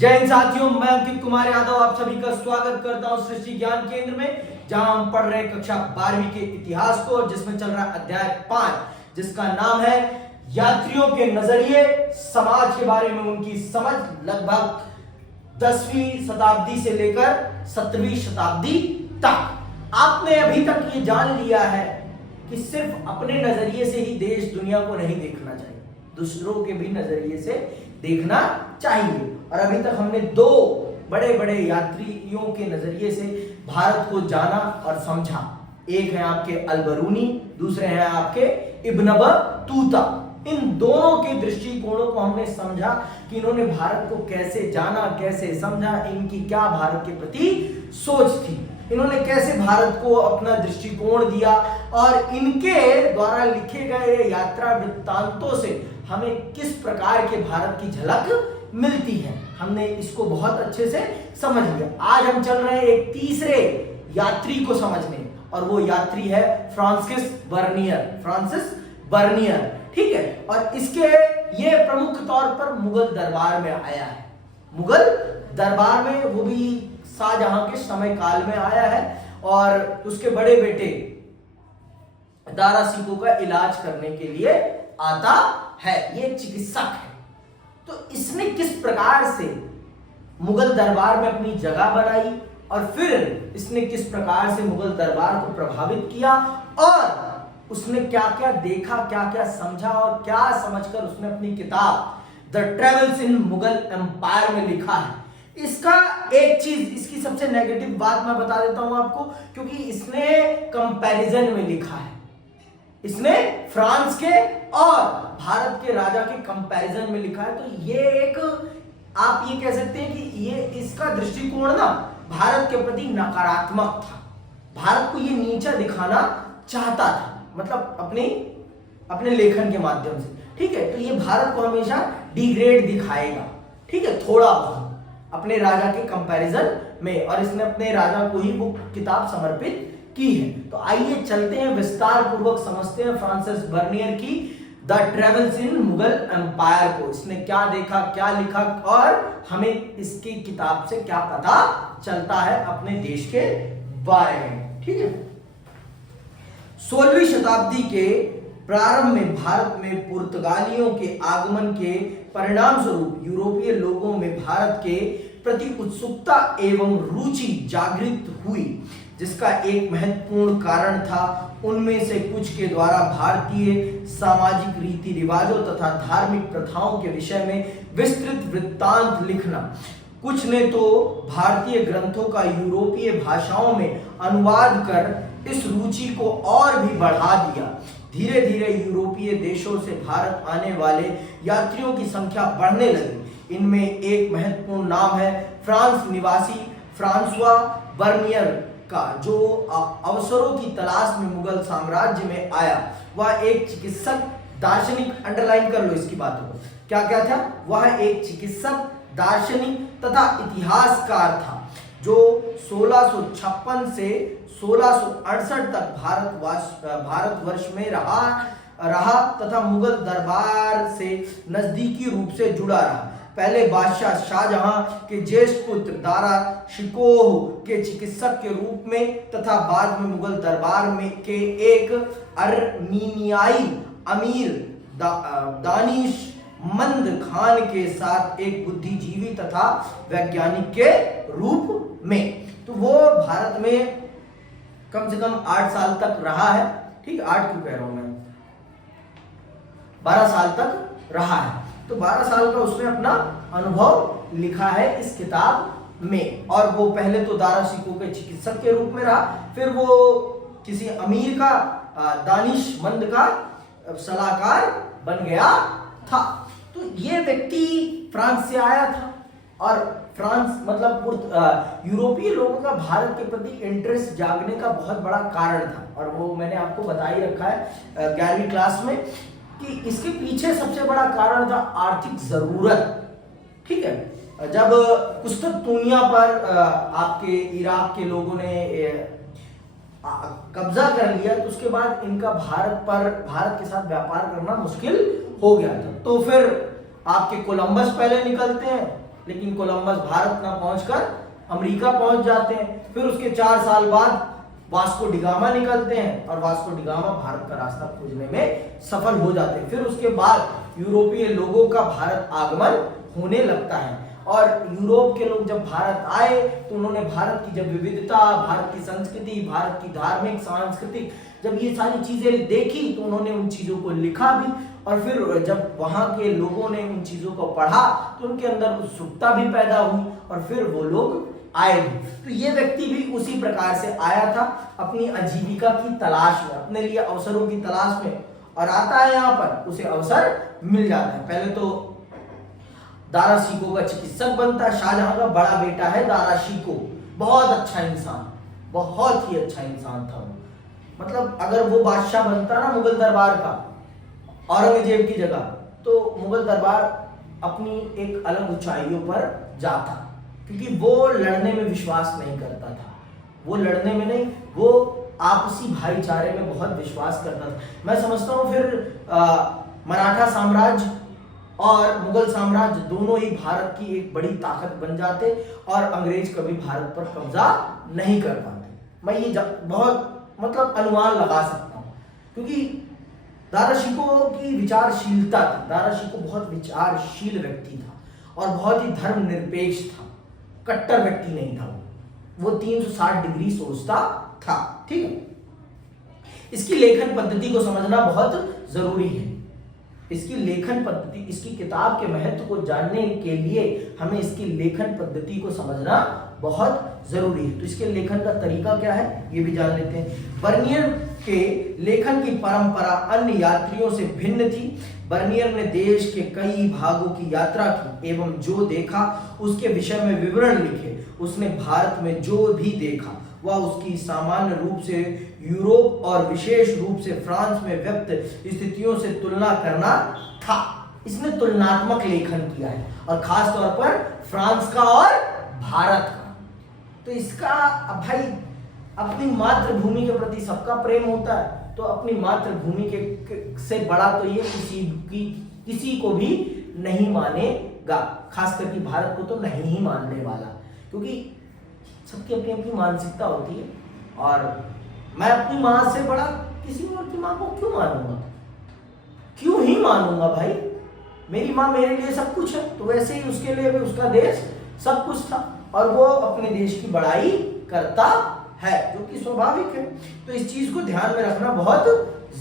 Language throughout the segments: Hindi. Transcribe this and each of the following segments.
जय हिंद साथियों, मैं अंकित कुमार यादव आप सभी का स्वागत करता हूं सृष्टि ज्ञान केंद्र में, जहां हम पढ़ रहे हैं कक्षा 12वीं के इतिहास को, जिसमें चल रहा है अध्याय 5, जिसका नाम है यात्रियों के नजरिए, समाज के बारे में उनकी समझ। लगभग 10वीं शताब्दी से लेकर 17वीं शताब्दी तक आपने अभी तक ये जान लिया है कि सिर्फ अपने नजरिए से ही देश दुनिया को नहीं देखना चाहिए, दूसरों के भी नजरिए से देखना चाहिए। और अभी तक हमने दो बड़े बड़े यात्रियों के नजरिए से भारत को जाना और समझा। एक है आपके अल-बरूनी, दूसरे हैं आपके इब्न बतूता। इन दोनों के दृष्टिकोणों को हमने समझा कि इन्होंने भारत को कैसे जाना, कैसे समझा, इनकी क्या भारत के प्रति सोच थी, इन्होंने कैसे भारत को अपना दृष्टिकोण दिया, और इनके द्वारा लिखे गए यात्रा वृत्तांतों से हमें किस प्रकार के भारत की झलक मिलती है। हमने इसको बहुत अच्छे से समझ लिया। आज हम चल रहे हैं एक तीसरे यात्री को समझने, और वो यात्री है फ्रांसिस बर्नियर। ठीक है, और इसके ये प्रमुख तौर पर मुगल दरबार में आया है। मुगल दरबार में, वो भी शाहजहां के समय काल में आया है, और उसके बड़े बेटे दारा सिकों का इलाज करने के लिए आता है। ये चिकित्सक है। तो इसने किस प्रकार से मुगल दरबार में अपनी जगह बनाई, और फिर इसने किस प्रकार से मुगल दरबार को प्रभावित किया, और उसने क्या क्या देखा, क्या क्या समझा, और क्या समझकर उसने अपनी किताब the travels in Mughal empire में लिखा है। इसका एक चीज, इसकी सबसे नेगेटिव बात मैं बता देता हूं आपको, क्योंकि इसने कंपैरिजन में लिखा है। इसने फ्रांस के और भारत के राजा के कंपैरिजन में लिखा है। तो ये एक, आप ये कह सकते हैं कि ये इसका दृष्टिकोण ना भारत के प्रति नकारात्मक था। भारत को ये नीचा दिखाना चाहता था, मतलब अपने लेखन के माध्यम से। ठीक है, तो ये भारत को हमेशा डिग्रेड दिखाएगा। ठीक है, थोड़ा बहुत अपने राजा के कंपैरिजन में, और इसने अपने राजा को ही वो किताब समर्पित की है। तो आइए चलते हैं, विस्तार पूर्वक समझते हैं फ्रांसिस बर्नियर की the travels in Mughal empire को। इसने क्या देखा, क्या लिखा, और हमें इसकी किताब से क्या पता चलता है अपने देश के बारे में। ठीक है, 16वीं शताब्दी के प्रारंभ में भारत में पुर्तगालियों के आगमन के परिणाम स्वरूप यूरोपीय लोगों में भारत के प्रति उत्सुकता एवं रुचि जागृत हुई, जिसका एक महत्वपूर्ण कारण था उनमें से कुछ के द्वारा भारतीय सामाजिक रीति रिवाजों तथा धार्मिक प्रथाओं के विषय में विस्तृत वृत्तांत लिखना। कुछ ने तो भारतीय ग्रंथों का यूरोपीय भाषाओं में अनुवाद कर इस रुचि को और भी बढ़ा दिया। धीरे धीरे यूरोपीय देशों से भारत आने वाले यात्रियों की संख्या बढ़ने लगी। इनमें एक महत्वपूर्ण नाम है फ्रांस निवासी फ्रांसवा बर्नियर का, जो अवसरों की तलाश में मुगल साम्राज्य में आया। वह एक चिकित्सक, दार्शनिक, अंडरलाइन कर लो इसकी बातों को, क्या क्या था। वह एक चिकित्सक, दार्शनिक तथा इतिहासकार था, जो 1656 से 1668 तक भारतवर्ष में रहा तथा मुगल दरबार से नजदीकी रूप से जुड़ा रहा। पहले बादशाह शाहजहां के ज्येष्ठ पुत्र दारा शिकोह के चिकित्सक के रूप में, तथा बाद में मुगल दरबार में के एक अर्मीनियाई अमीर दानिशमंद खान के साथ एक बुद्धिजीवी तथा वैज्ञानिक के रूप में। तो वो भारत में कम से कम 8 साल तक रहा है। ठीक, 8 क्यों कह रहा हूं मैं, 12 साल तक रहा है। तो 12 साल का उसने अपना अनुभव लिखा है इस किताब में। और वो पहले तो दारा शिकोह के चिकित्सक के रूप में रहा, फिर वो किसी अमीर का, दानिशमंद का सलाहकार बन गया था। तो ये व्यक्ति फ्रांस से आया था, और फ्रांस मतलब यूरोपीय लोगों का भारत के प्रति इंटरेस्ट जागने का बहुत बड़ा कारण था। और वो मैंने आपको बता ही रखा है 11वीं क्लास में, कि इसके पीछे सबसे बड़ा कारण था आर्थिक जरूरत। ठीक है, जब कुस्तुनतुनिया पर आपके इराक के लोगों ने कब्जा कर लिया, तो उसके बाद इनका भारत के साथ व्यापार करना मुश्किल हो गया था। तो फिर आपके कोलंबस पहले निकलते हैं, लेकिन कोलंबस भारत ना पहुंचकर अमेरिका पहुंच जाते हैं। फिर उसके 4 साल बाद वास्को डिगामा निकलते हैं और वास्को डिगामा भारत का रास्ता खोजने में सफल हो जाते हैं। फिर उसके बाद यूरोपीय लोगों का भारत आगमन होने लगता है और यूरोप के लोग जब भारत आए तो उन्होंने भारत की जब विविधता, भारत की संस्कृति, भारत की धार्मिक सांस्कृतिक जब ये सारी चीजें देखी तो उन्होंने उन चीजों को लिखा भी और फिर जब वहां के लोगों ने उन चीजों को पढ़ा तो उनके अंदर उत्सुकता भी पैदा हुई और फिर वो लोग आए भी। तो ये व्यक्ति भी उसी प्रकार से आया था अपनी आजीविका की तलाश में, अपने लिए अवसरों की तलाश में, और आता है यहाँ पर उसे अवसर मिल जाता है। पहले तो दारा शिकोह का चिकित्सक बनता है। शाहजहां का बड़ा बेटा है दारा शिकोह, बहुत अच्छा इंसान, बहुत ही अच्छा इंसान था वो। मतलब अगर वो बादशाह बनता ना मुगल दरबार का औरंगजेब की जगह, तो मुगल दरबार अपनी एक अलग ऊंचाइयों पर जाता, क्योंकि वो लड़ने में विश्वास नहीं करता था। वो लड़ने में नहीं, वो आपसी भाईचारे में बहुत विश्वास करता था। मैं समझता हूँ फिर मराठा साम्राज्य और मुगल साम्राज्य दोनों ही भारत की एक बड़ी ताकत बन जाते और अंग्रेज कभी भारत पर कब्जा नहीं कर पाते। मैं ये बहुत मतलब अनुमान लगा सकता हूँ, क्योंकि दारा शिकोह की विचारशीलता थी। दारा शिकोह बहुत विचारशील व्यक्ति था और बहुत ही धर्मनिरपेक्ष था, कट्टर व्यक्ति नहीं था वो 360 डिग्री सोचता था। ठीक है, इसकी लेखन पद्धति को समझना बहुत जरूरी है। इसकी लेखन पद्धति, इसकी किताब के महत्व को जानने के लिए हमें इसकी लेखन पद्धति को समझना बहुत जरूरी है। तो इसके लेखन का तरीका क्या है ये भी जान लेते हैं। बर्नियर के लेखन की परंपरा अन्य यात्रियों से भिन्न थी। बर्नियर ने देश के कई भागों की यात्रा की एवं जो देखा उसके विषय में विवरण लिखे। उसने भारत में जो भी देखा वह उसकी सामान्य रूप से यूरोप और विशेष रूप से फ्रांस में व्यक्त स्थितियों से तुलना करना था। इसने तुलनात्मक लेखन किया है और खास तौर पर फ्रांस का और भारत का। तो इसका भाई अपनी मातृभूमि के प्रति सबका प्रेम होता है, तो अपनी मातृभूमि के से बड़ा तो ये किसी को भी नहीं मानेगा, खास करके भारत को तो नहीं ही मानने वाला, क्योंकि सबकी अपनी अपनी मानसिकता होती है। और मैं अपनी माँ से बड़ा किसी और की माँ को क्यों मानूंगा, क्यों ही मानूंगा भाई। मेरी माँ मेरे लिए सब कुछ है, तो वैसे ही उसके लिए भी उसका देश सब कुछ था और वो अपने देश की बड़ाई करता है, जो कि स्वाभाविक है। तो इस चीज को ध्यान में रखना बहुत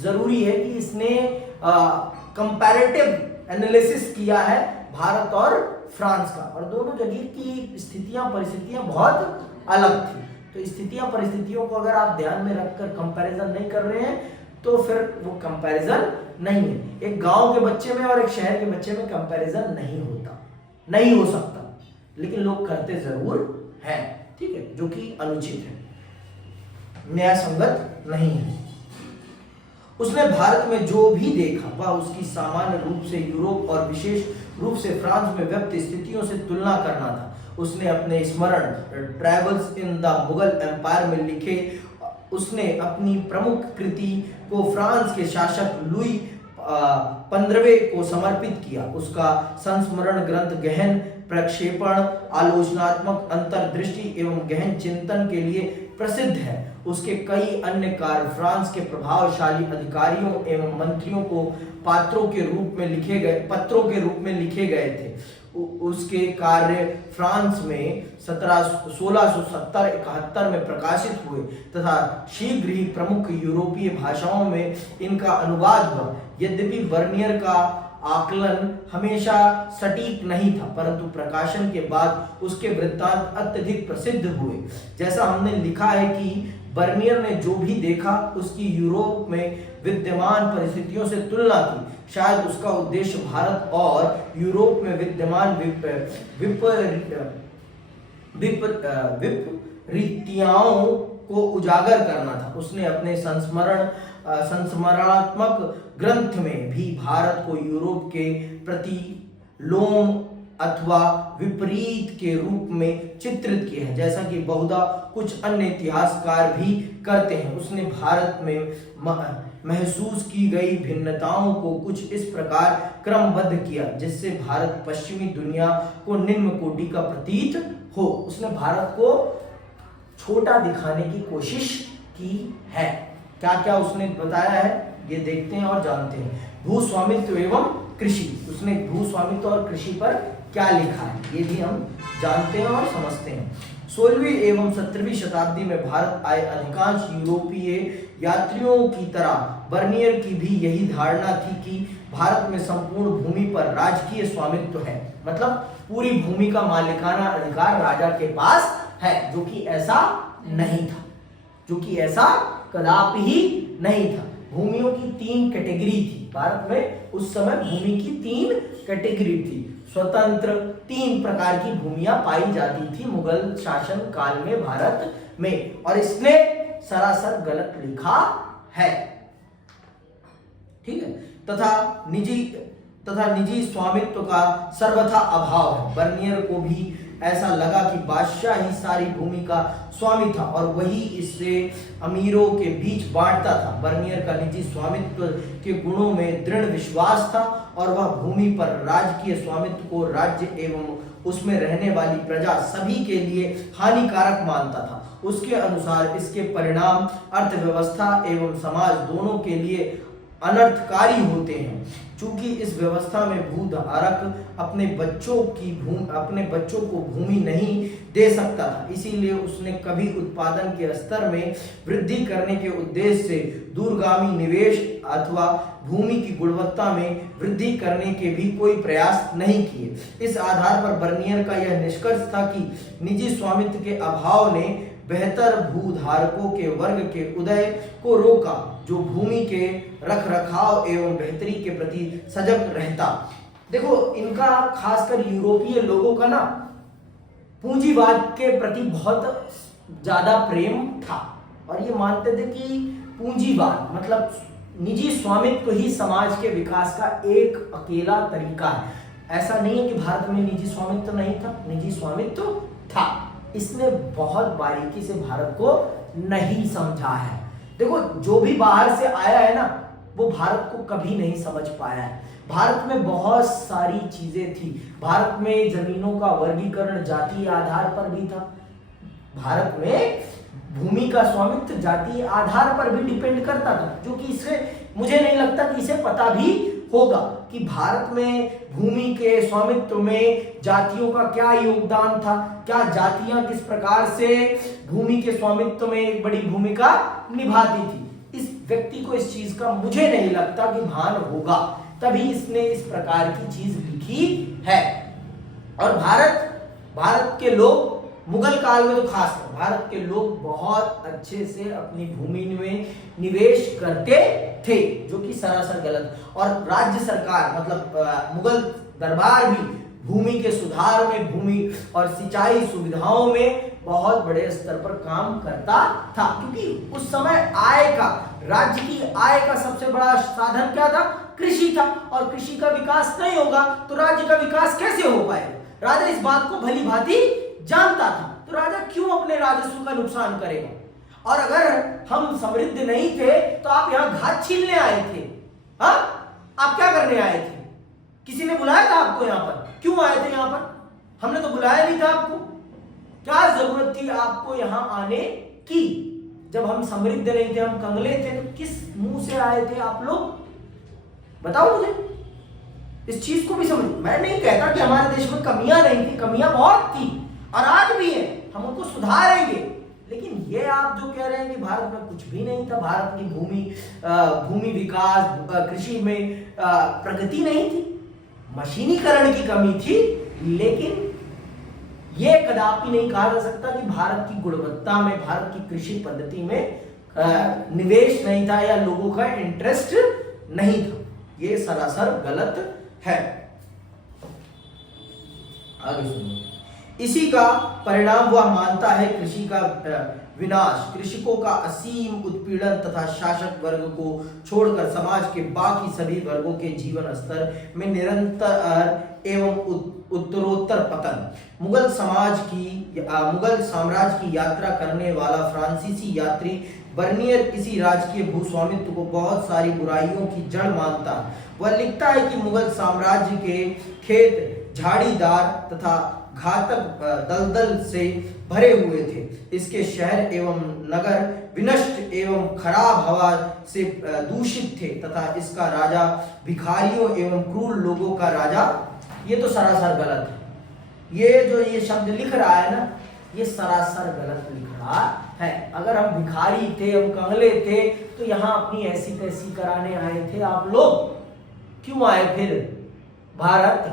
जरूरी है कि इसने कंपैरेटिव एनालिसिस किया है भारत और फ्रांस का, और दोनों जगह की स्थितियां परिस्थितियां बहुत अलग थी। तो स्थितियां परिस्थितियों को अगर आप ध्यान में रखकर कंपैरिजन नहीं कर रहे हैं तो फिर वो कंपैरिजन नहीं है। एक गांव के बच्चे में और एक शहर के बच्चे में कंपैरिजन नहीं होता, नहीं हो सकता, लेकिन लोग करते जरूर हैं। ठीक है, जो कि अनुचित है, न्याय संगत नहीं है। उसने भारत में जो भी देखा वह उसकी सामान्य रूप से यूरोप और विशेष रूप से फ्रांस में व्यक्त स्थितियों से तुलना करना था। उसने अपने स्मरण travels in the Mughal empire में लिखे। उसने अपनी प्रमुख कृति को फ्रांस के शासक लुई 15वें को समर्पित किया। उसका संस्मरण ग्रंथ गहन प्रक्षेपण, आलोचनात्मक अंतर्दृष्टि एवं गहन चिंतन के लिए प्रसिद्ध है। उसके कई अन्य कार्य फ्रांस के प्रभावशाली अधिकारियों एवं मंत्रियों को पत्रों के रूप में लिखे गए थे। उसके कार्य फ्रांस में 1670-71 में प्रकाशित हुए तथा शीघ्र ही प्रमुख यूरोपीय भाषाओं में इनका अनुवाद हुआ। यद्यपि बर्नियर का आकलन हमेशा सटीक नहीं था, परंतु प्रकाशन के बाद उसके वृत्तांत अत्यधिक प्रसिद्ध हुए। जैसा हमने लिखा है कि बर्नियर ने जो भी देखा उसकी यूरोप में विद्यमान परिस्थितियों से तुलना की। शायद उसका उद्देश्य भारत और यूरोप में विद्यमान विपरीतियों को उजागर करना था। उसने अपने संस्मरणात्मक ग्रंथ में भी भारत को यूरोप के प्रतिलोम अथवा विपरीत के रूप में चित्रित किया है, जैसा कि बहुधा कुछ अन्य इतिहासकार भी करते हैं। उसने भारत में महसूस की गई भिन्नताओं को कुछ इस प्रकार क्रमबद्ध किया जिससे भारत पश्चिमी दुनिया को निम्न कोटि का प्रतीत हो। उसने भारत को छोटा दिखाने की कोशिश की है। क्या क्या उसने बताया है ये देखते हैं और जानते हैं। भूस्वामित्व एवं कृषि, उसने भूस्वामित्व और कृषि पर क्या लिखा है ये भी हम जानते हैं और समझते हैं। 16वीं एवं 17वीं शताब्दी में भारत आए अधिकांश यूरोपीय यात्रियों की तरह बर्नियर की भी यही धारणा थी कि भारत में संपूर्ण भूमि पर राजकीय स्वामित्व है, मतलब पूरी भूमि का मालिकाना अधिकार राजा के पास है, जो कि ऐसा नहीं था, जो कि ऐसा कदापि ही नहीं था। भूमियों की 3 कैटेगरी थी भारत में, उस समय भूमि की 3 कैटेगरी थी। स्वतंत्र 3 प्रकार की भूमियां पाई जाती थी मुगल शासन काल में भारत में, और इसने सरासर गलत लिखा है, ठीक है। तथा निजी स्वामित्व का सर्वथा अभाव है। बर्नियर को भी ऐसा लगा कि बादशाह ही सारी भूमि का स्वामी था और वही इससे अमीरों के बीच बांटता था। बर्नियर का निजी स्वामित्व के गुणों में दृढ़ विश्वास था और वह भूमि पर राजकीय स्वामित्व को राज्य एवं उसमें रहने वाली प्रजा सभी के लिए हानिकारक मानता था। उसके अनुसार इसके परिणाम अर्थव्यवस्था एवं समाज दोनों के लिए अनर्थकारी होते हैं। चूंकि इस व्यवस्था में भूधारक अपने बच्चों को भूमि नहीं दे सकता था, इसीलिए उसने कभी उत्पादन के स्तर में वृद्धि करने के उद्देश्य से दूरगामी निवेश अथवा भूमि की गुणवत्ता में वृद्धि करने के भी कोई प्रयास नहीं किए। इस आधार पर बर्नियर का यह निष्कर्ष था कि निजी स्वामित्व के अभाव ने बेहतर भूधारकों के वर्ग के उदय को रोका, जो भूमि के रखरखाव एवं बेहतरी के प्रति सजग रहता। देखो, इनका खासकर यूरोपीय लोगों का ना पूंजीवाद के प्रति बहुत ज्यादा प्रेम था और ये मानते थे कि पूंजीवाद मतलब निजी स्वामित्व ही समाज के विकास का एक अकेला तरीका है। ऐसा नहीं है कि भारत में निजी स्वामित्व नहीं था, निजी स्वामित्व था। इसने बहुत बारीकी से भारत को नहीं समझा है। देखो, जो भी बाहर से आया है ना, वो भारत को कभी नहीं समझ पाया है। भारत में बहुत सारी चीजें थी। भारत में जमीनों का वर्गीकरण जातीय आधार पर भी था। भारत में भूमि का स्वामित्व जातीय आधार पर भी डिपेंड करता था, जो कि इसे मुझे नहीं लगता कि इसे पता भी होगा कि भारत में भूमि के स्वामित्व में जातियों का क्या योगदान था, क्या जातियां किस प्रकार से भूमि के स्वामित्व में एक बड़ी भूमिका निभाती थी। इस व्यक्ति को इस चीज का मुझे नहीं लगता कि भान होगा, तभी इसने इस प्रकार की चीज लिखी है। और भारत के लोग मुगल काल में तो खासकर भारत के लोग बहुत अच्छे से अपनी भूमि में निवेश करते थे, जो कि सरासर गलत। और राज्य सरकार मतलब मुगल दरबार भी भूमि के सुधार में, भूमि और सिंचाई सुविधाओं में बहुत बड़े स्तर पर काम करता था, क्योंकि उस समय राज्य की आय का सबसे बड़ा साधन क्या था? कृषि था। और कृषि का विकास नहीं होगा तो राज्य का विकास कैसे हो पाएगा? राजा इस बात को भली भांति जानता था, तो राजा क्यों अपने राजस्व का नुकसान करेगा? और अगर हम समृद्ध नहीं थे तो आप यहाँ घास छीलने आए थे? हाँ, आप क्या करने आए थे? किसी ने बुलाया था आपको यहाँ पर? क्यों आए थे यहाँ पर? हमने तो बुलाया नहीं था आपको। क्या जरूरत थी आपको यहाँ आने की? जब हम समृद्ध नहीं थे, हम कंगले थे, तो किस मुंह से आए थे आप लोग? बताओ मुझे। इस चीज को भी समझ। मैं नहीं कहता कि हमारे देश में कमियां नहीं थी, कमियां बहुत थी और आज भी है, हम उनको सुधारेंगे। लेकिन ये आप जो कह रहे हैं कि भारत में कुछ भी नहीं था, भारत की भूमि विकास, कृषि में प्रगति नहीं थी, मशीनीकरण की कमी थी, लेकिन ये कदापि नहीं कहा जा सकता कि भारत की गुणवत्ता में, भारत की कृषि पद्धति में निवेश नहीं था या लोगों का इंटरेस्ट नहीं था। ये सरासर गलत है। आगे सुनिए। इसी का परिणाम वह मानता है कृषि का विनाश, कृषकों का असीम उत्पीड़न तथा शासक वर्ग को छोड़कर समाज के बाकी सभी वर्गों के जीवन स्तर में निरंतर एवं उत्तरोत्तर पतन। मुगल साम्राज्य की यात्रा करने वाला फ्रांसीसी यात्री बर्नियर इसी राजकीय भूस्वामित्व को बहुत सारी बुराइयों की जड़ मानता है। वह लिखता है कि मुगल साम्राज्य के खेत झाड़ीदार तथा घातक दलदल से भरे हुए थे। इसके शहर एवं नगर विनष्ट एवं खराब हवा से दूषित थे तथा इसका राजा भिखारियों एवं क्रूर लोगों का राजा। ये तो सरासर गलत है। ये जो ये शब्द लिख रहा है ना, ये सरासर गलत लिख रहा है। अगर हम भिखारी थे, हम कंगले थे, तो यहाँ अपनी ऐसी तैसी कराने आए थे आप लोग? क्यों आए फिर भारत?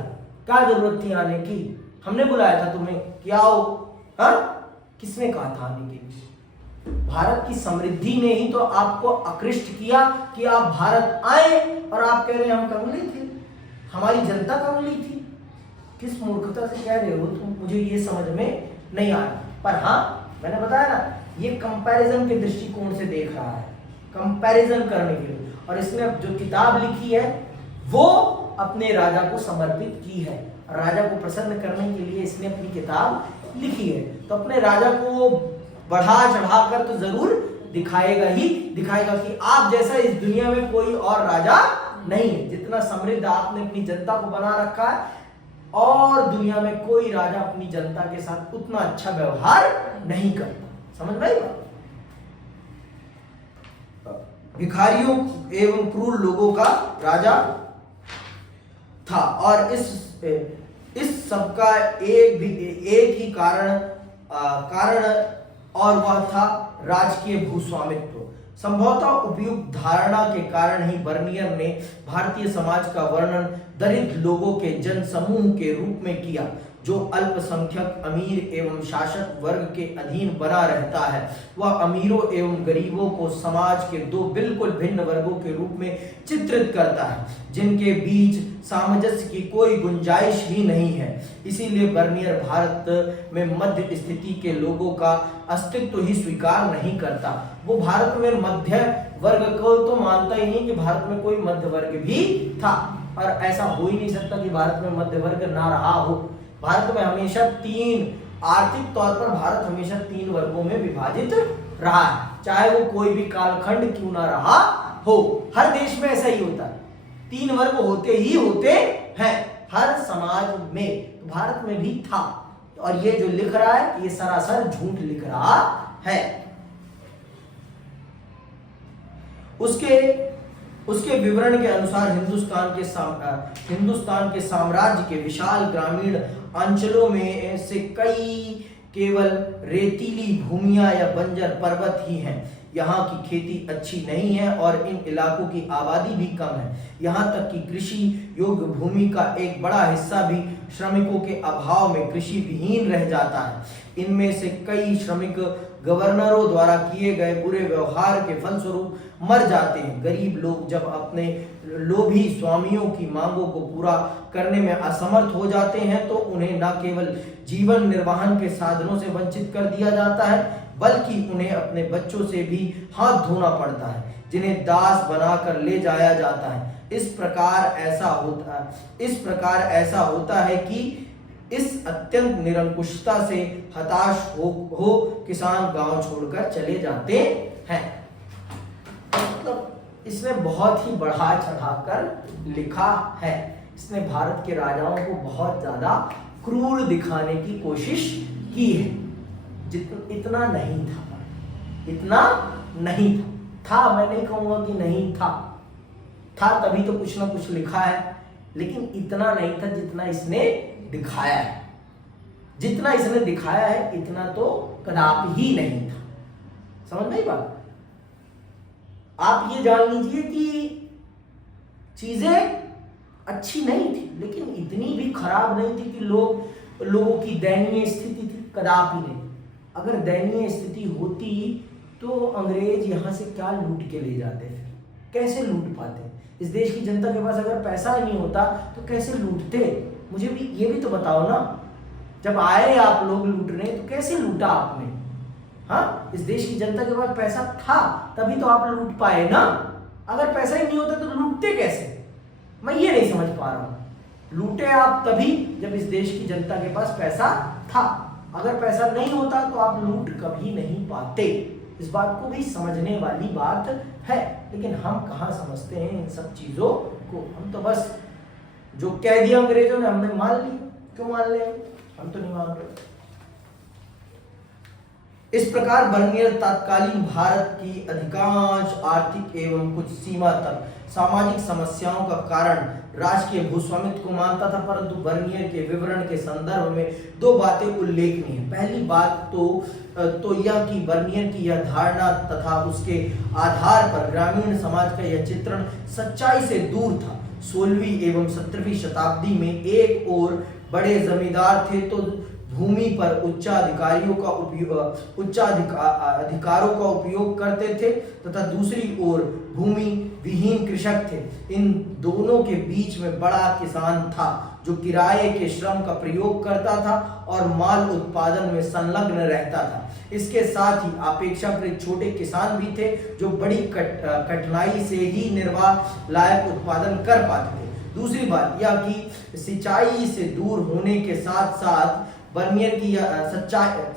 क्या जरूरत थी आने की? हमने बुलाया था तुम्हें कि आओ? हाँ, किसने कहा था आने के लिए? भारत की समृद्धि ने ही तो आपको आकृष्ट किया कि आप भारत आए, और आप कह रहे हैं हम कंगले थे, हमारी जनता कंगली थी। किस मूर्खता से कह रहे हो तुम? मुझे ये समझ में नहीं आया। पर हाँ, मैंने बताया ना, ये कंपैरिजन के दृष्टिकोण से देख रहा है, कंपैरिजन करने के लिए। और इसने जो किताब लिखी है वो अपने राजा को समर्पित की है, राजा को प्रसन्न करने के लिए इसने अपनी किताब लिखी है। तो अपने राजा को बढ़ा चढ़ा कर तो जरूर दिखाएगा ही दिखाएगा कि आप जैसा इस दुनिया में कोई और राजा नहीं है। जितना समृद्ध आपने अपनी जनता को बना रखा है, और दुनिया में कोई राजा अपनी जनता के साथ उतना अच्छा व्यवहार नहीं करता। समझ में आई बात? भिखारियों एवं क्रूर लोगों का राजा था, और इस सबका एक ही कारण और वह था राजकीय भूस्वामित्व। संभवतः उपयुक्त धारणा के कारण ही बर्नियर ने भारतीय समाज का वर्णन दरिद्र लोगों के जन समूह के रूप में किया, जो अल्पसंख्यक अमीर एवं शासक वर्ग के अधीन बना रहता है। वह अमीरों एवं गरीबों को समाज के दो बिल्कुल भिन्न वर्गों के रूप में चित्रित करता है, जिनके बीच सामंजस्य की कोई गुंजाइश ही नहीं है। इसीलिए बर्नियर भारत में मध्य स्थिति के लोगों का अस्तित्व ही स्वीकार नहीं करता। वो भारत में मध्य वर्ग को तो मानता ही नहीं कि भारत में कोई मध्य वर्ग भी था, और ऐसा हो ही नहीं सकता कि भारत में मध्य वर्ग ना रहा हो। भारत में हमेशा आर्थिक तौर पर भारत हमेशा 3 वर्गों में विभाजित रहा है, चाहे वो कोई भी कालखंड क्यों ना रहा हो। हर देश में ऐसा ही होता है, 3 वर्ग होते ही होते हैं हर समाज में। तो भारत में भी था, और ये जो लिख रहा है ये सरासर झूठ लिख रहा है। उसके विवरण के अनुसार हिंदुस्तान के साम्राज्य के विशाल ग्रामीण अंचलों में से कई केवल रेतीली भूमियां या बंजर पर्वत ही हैं। यहाँ की खेती अच्छी नहीं है और इन इलाकों की आबादी भी कम है। यहाँ तक कि कृषि योग्य भूमि का एक बड़ा हिस्सा भी श्रमिकों के अभाव में कृषि विहीन रह जाता है। इनमें से कई श्रमिक गवर्नरों द्वारा किए गए बुरे व्यवहार के फलस्वरूप मर जाते हैं। गरीब लोग जब अपने लोभी स्वामियों की मांगों को पूरा करने में असमर्थ हो जाते हैं, तो उन्हें न केवल जीवन निर्वाहन के साधनों से वंचित कर दिया जाता है, बल्कि उन्हें अपने बच्चों से भी हाथ धोना पड़ता है, जिन्हें दास बनाकर ले जाया जाता है। इस प्रकार ऐसा होता है कि इस अत्यंत निरंकुशता से हताश हो किसान गांव छोड़कर चले जाते हैं। मतलब इसने बहुत ही बढ़ा चढ़ाकर लिखा है। इसने भारत के राजाओं को बहुत ज्यादा क्रूर दिखाने की कोशिश की है। इतना नहीं था, इतना नहीं था। मैं नहीं कहूंगा कि नहीं था, तभी तो कुछ ना कुछ लिखा है, लेकिन इतना नहीं था जितना इसने दिखाया है। जितना इसने दिखाया है इतना तो कदापि ही नहीं था। समझ में आई बात? आप ये जान लीजिए कि चीजें अच्छी नहीं थी, लेकिन इतनी भी खराब नहीं थी कि लोगों की दयनीय स्थिति थी, कदापि नहीं। अगर दयनीय स्थिति होती तो अंग्रेज यहाँ से क्या लूट के ले जाते? फिर कैसे लूट पाते? इस देश की जनता के पास अगर पैसा ही नहीं होता तो कैसे लूटते? मुझे भी ये भी तो बताओ ना। जब आए आप लोग लूटने तो कैसे लूटा आपने? हाँ, इस देश की जनता के पास पैसा था तभी तो आप लूट पाए ना। अगर पैसा ही नहीं होता तो लूटते कैसे? मैं ये नहीं समझ पा रहा हूं। लूटे आप तभी जब इस देश की जनता के पास पैसा था। अगर पैसा नहीं होता तो आप लूट कभी नहीं पाते। इस बात को भी समझने वाली बात है, लेकिन हम कहाँ समझते हैं इन सब चीजों को। हम तो बस जो कह दिया अंग्रेजों ने हमने मान ली। क्यों मान ले? हम तो नहीं मान रहे। इस प्रकार बर्नियर तत्कालीन भारत की अधिकांश आर्थिक एवं कुछ सीमा तक सामाजिक समस्याओं का कारण राजकीय भूस्वामित्व को मानता था, परंतु बर्नियर के विवरण के संदर्भ में दो बातें उल्लेखनीय हैं। पहली बात तो यह कि बर्नियर की यह धारणा तथा उसके आधार पर ग्रामीण समाज का यह चित्रण सच्चाई से दूर था। 16वीं एवं 17वीं शताब्दी में एक ओर बड़े जमींदार थे तो भूमि पर अधिकारों का उपयोग करते थे तथा दूसरी ओर भूमि विहीन कृषक थे। इन दोनों के बीच में बड़ा किसान था जो किराए के श्रम का प्रयोग करता था और माल उत्पादन में संलग्न रहता था। इसके साथ ही अपेक्षाकृत छोटे किसान भी थे जो बड़ी कठिनाई से ही निर्वाह लायक उत्पादन कर पाते थे। दूसरी बात यह कि सिंचाई से दूर होने के साथ साथ बर्नियर की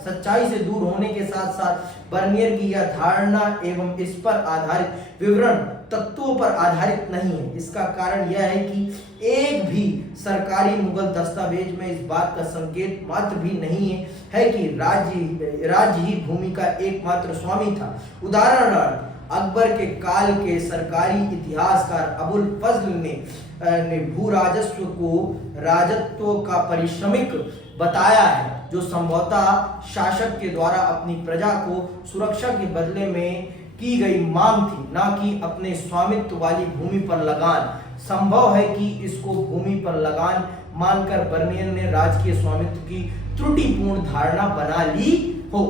सच्चाई से दूर होने के साथ साथ बर्नियर की यह धारणा एवं इस पर आधारित विवरण तत्वों पर आधारित नहीं है। इसका कारण यह है कि एक भी सरकारी मुगल दस्तावेज में इस बात का संकेत मात्र भी नहीं है कि राज्य ही भूमि का एकमात्र स्वामी था। उदाहरणार्थ अकबर के काल के सरकारी इतिहासकार अबुल फजल ने भू राजस्व को राजत्व का परिश्रमिक बताया है, जो संभवतः शासक के द्वारा अपनी प्रजा को सुरक्षा के बदले में की गई मांग थी, ना कि अपने स्वामित्व वाली भूमि पर लगान। संभव है कि इसको भूमि पर लगान मानकर बर्नियर ने राजकीय स्वामित्व की त्रुटिपूर्ण धारणा बना ली हो।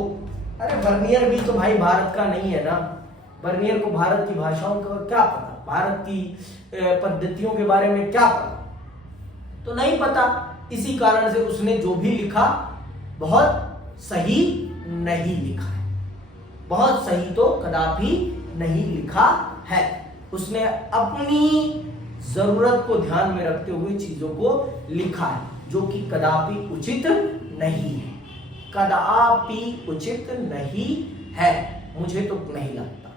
अरे बर्नियर भी तो भाई भारत का नहीं है ना। बर्नियर को भारत की भाषाओं का क्या पता, भारत की पद्धतियों के बारे में क्या पता, तो नहीं पता। इसी कारण से उसने जो भी लिखा बहुत सही नहीं लिखा है, बहुत सही तो कदापि नहीं लिखा है। उसने अपनी जरूरत को ध्यान में रखते हुए चीजों को लिखा है, जो कि कदापि उचित नहीं है, कदापि उचित नहीं है। मुझे तो नहीं लगता,